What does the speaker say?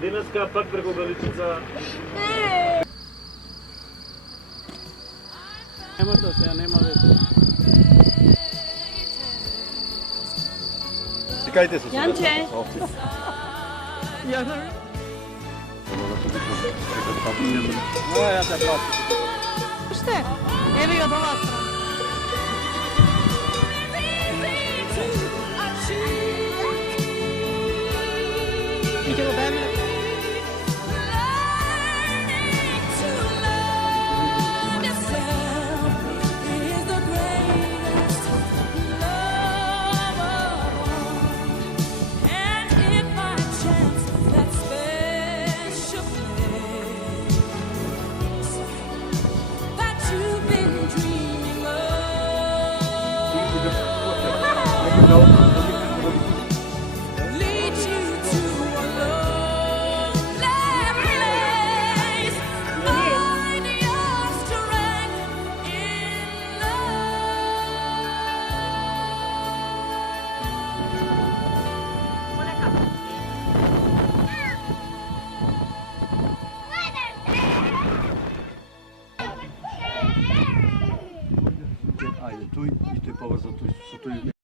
Dinaska pak preko Galičica. Nema da se, nema veze. Čekajte se. Janče. Ja, no, ja te plaćam. Šta? Evo i od ova strana. Idemo Bemre. Ajde, tu i to je povrzo, tu su tu